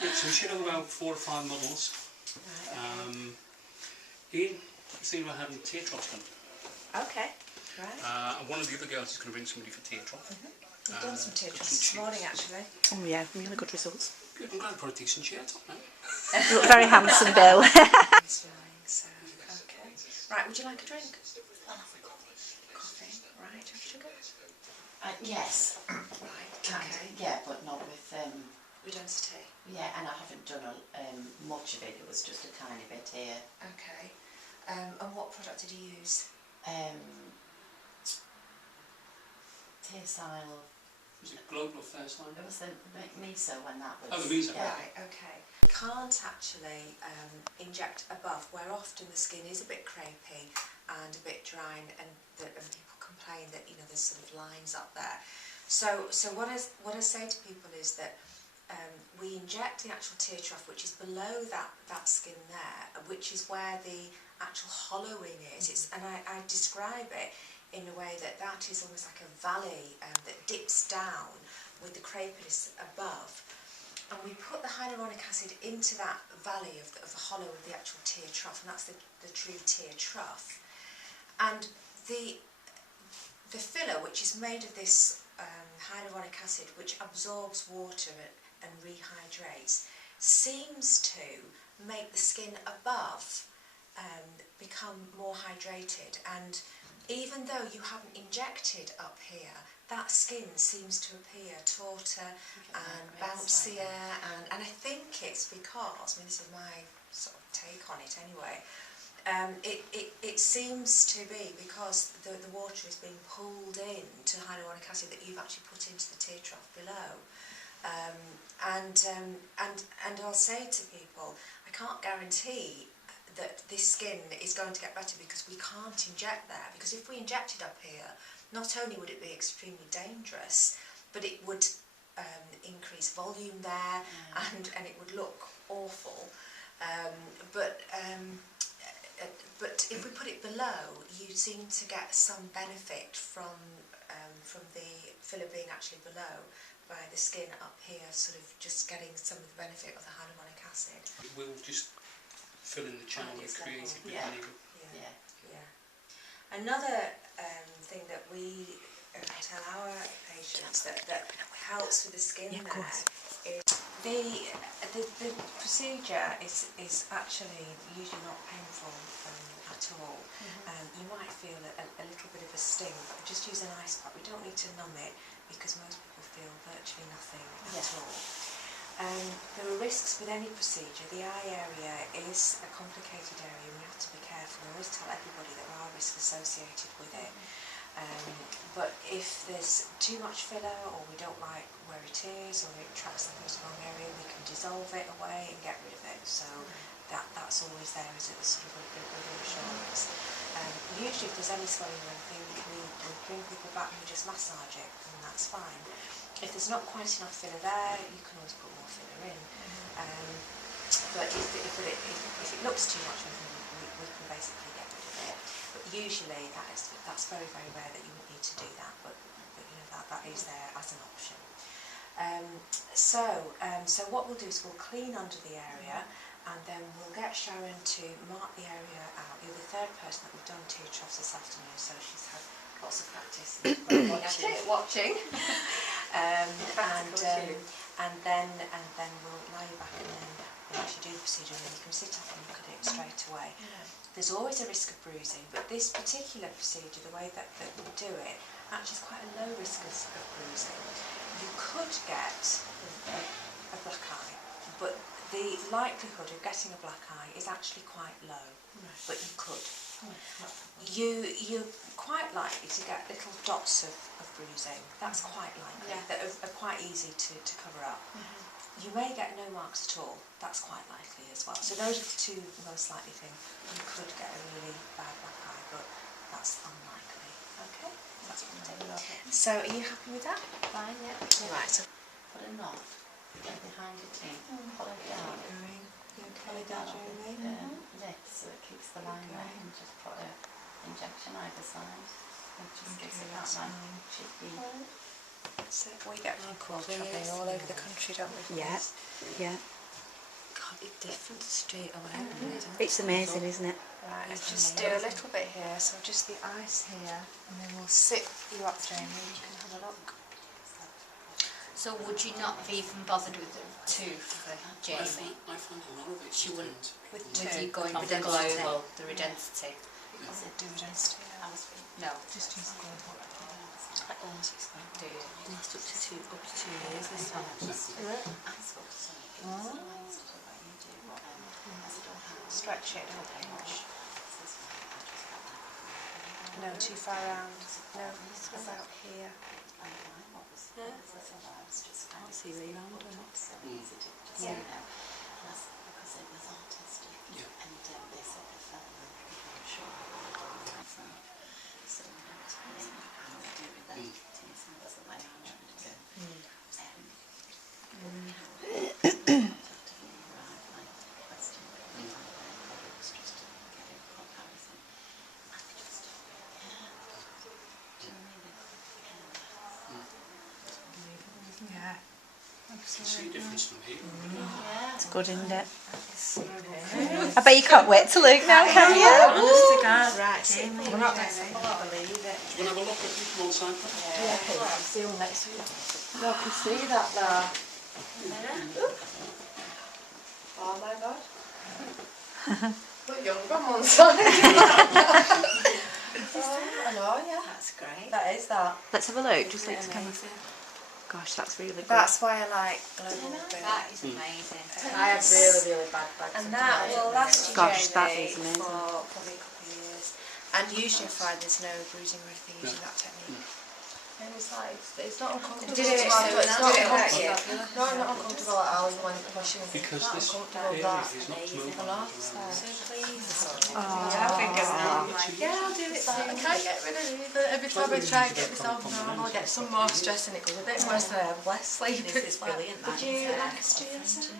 Yeah, so we should have about 4 or 5 models. Right, okay. Ian, you think about having tear troughs done? Okay, right. And one of the other girls is going to bring somebody for tear trough. We've done some tear troughs this morning, actually. Oh yeah, really good results. Good, I'm glad I put a decent shirt on now. You look very handsome, Bill. So, okay. Right, would you like a drink? Coffee, right. Have sugar? Yes. Right, Kind okay. yeah, but not with Redensity? yeah, and I haven't done much of it. It was just a tiny bit here. Okay. And what product did you use? Tearsile. Was it Global Affairs line? It was the miso when that was. Oh, the miso. Yeah. Right, okay. Can't actually inject above, where often the skin is a bit crepey and a bit dry, and people complain that, you know, there's sort of lines up there. So what I say to people is that we inject the actual tear trough, which is below that skin there, which is where the actual hollowing is. And I describe it in a way that is almost like a valley that dips down with the crepiness above. And we put the hyaluronic acid into that valley of the hollow of the actual tear trough, and that's the true tear trough. And the filler, which is made of this hyaluronic acid, which absorbs water and rehydrates, seems to make the skin above become more hydrated. And even though you haven't injected up here, that skin seems to appear tauter and bouncier, and I think it's because, I mean, this is my sort of take on it anyway, it seems to be because the water is being pulled in to hyaluronic acid that you've actually put into the tear trough below. And I'll say to people, I can't guarantee that this skin is going to get better because we can't inject there, because if we injected up here, not only would it be extremely dangerous, but it would increase volume there, and it would look awful. But if we put it below, you seem to get some benefit from the filler being actually below, by the skin up here sort of just getting some of the benefit of the hyaluronic acid. It will just fill in the channel we created with honey. Yeah. Another thing that we tell our patients that helps with the skin is the procedure is actually usually not painful at all. You might feel a little bit of a sting. Just use an ice pack. We don't need to numb it because most people feel virtually nothing at all. There are risks with any procedure. The eye area is a complicated area, and we have to be careful. I always tell everybody there are risks associated with it. But if there's too much filler, or we don't like where it is, or it traps the wrong area, we can dissolve it away and get rid of it. So that's always there as a sort of a good reassurance. Usually if there's any swelling or anything, we bring people back and we just massage it, and that's fine. If there's not quite enough filler there, you can always put more filler in. But if it looks too much, we can basically get rid of it. But usually that's very, very rare that you would need to do that, but you know, that is there as an option. So what we'll do is we'll clean under the area, and then we'll get Sharon to mark the area out. You're the third person that we've done tear troughs this afternoon, so she's had lots of practice watching. And then we'll lie you back, and then we'll actually do the procedure, and then you can sit up and look at it straight away. There's always a risk of bruising, but this particular procedure, the way that we do it, actually is quite a low risk of bruising. You could get a black eye, but the likelihood of getting a black eye is actually quite low, but you could. You're quite likely to get little dots of bruising. That's quite likely, that are quite easy to cover up. You may get no marks at all. That's quite likely as well. So those are the two most likely things. You could get a really bad black eye, but that's unlikely. Okay, that's what we'll do. So are you happy with that? Fine, yeah. Right. So Put a knot behind your teeth. Pull it down. you okay with that, Jeremy? Lips, so it keeps the line there, and just put an injection either side. It just gives it that like cheeky. So we get one called travelling all over the country, don't we? Yeah, yeah. different straight away. It's amazing, isn't it? Right, let's just do a little bit here, so just the ice here, and then we'll sit you up, Jamie, you can have a look. So would you not have even bothered with the two for Jamie? I find a lot of it. She wouldn't, With with two, you going not with the density. global, the redensity? Do it density. No. Just use the global. Like almost explain. Do you? Last up to 2 years this time. Stretch it, don't pinch. No, too far round. No, about here. Can't see really round on it. Yeah. Yeah. You can see a difference from here. It's good, isn't it? I bet you can't wait to look now, can you? Honest to God. Right, Jamie. We're not Do you want to have a look at this one side? See you next week. No, I can see that there. Oh my God. Look young from one side. I know, yeah. That's great. That is that. Let's have a look, just like to camera. Gosh, that's really good. That's why I like global build. That is amazing. I have really bad bags. And that will last you, Gosh, that Jamie, is amazing. for probably a couple of years. And usually I find there's no bruising or anything using that technique. And it's like, it's not uncomfortable. Did it- It's not did it hurt uncomfortable. No, not uncomfortable at all when pushing. Because It's not this uncomfortable, area but is not amazing. moving I know, around. so. Please. Yeah, I think yeah, I'll do it soon. I can't get rid of it, but every time I try and get myself normal, I get some more stress and it goes a bit worse than I have less sleep. This is brilliant. Would you like us to do this?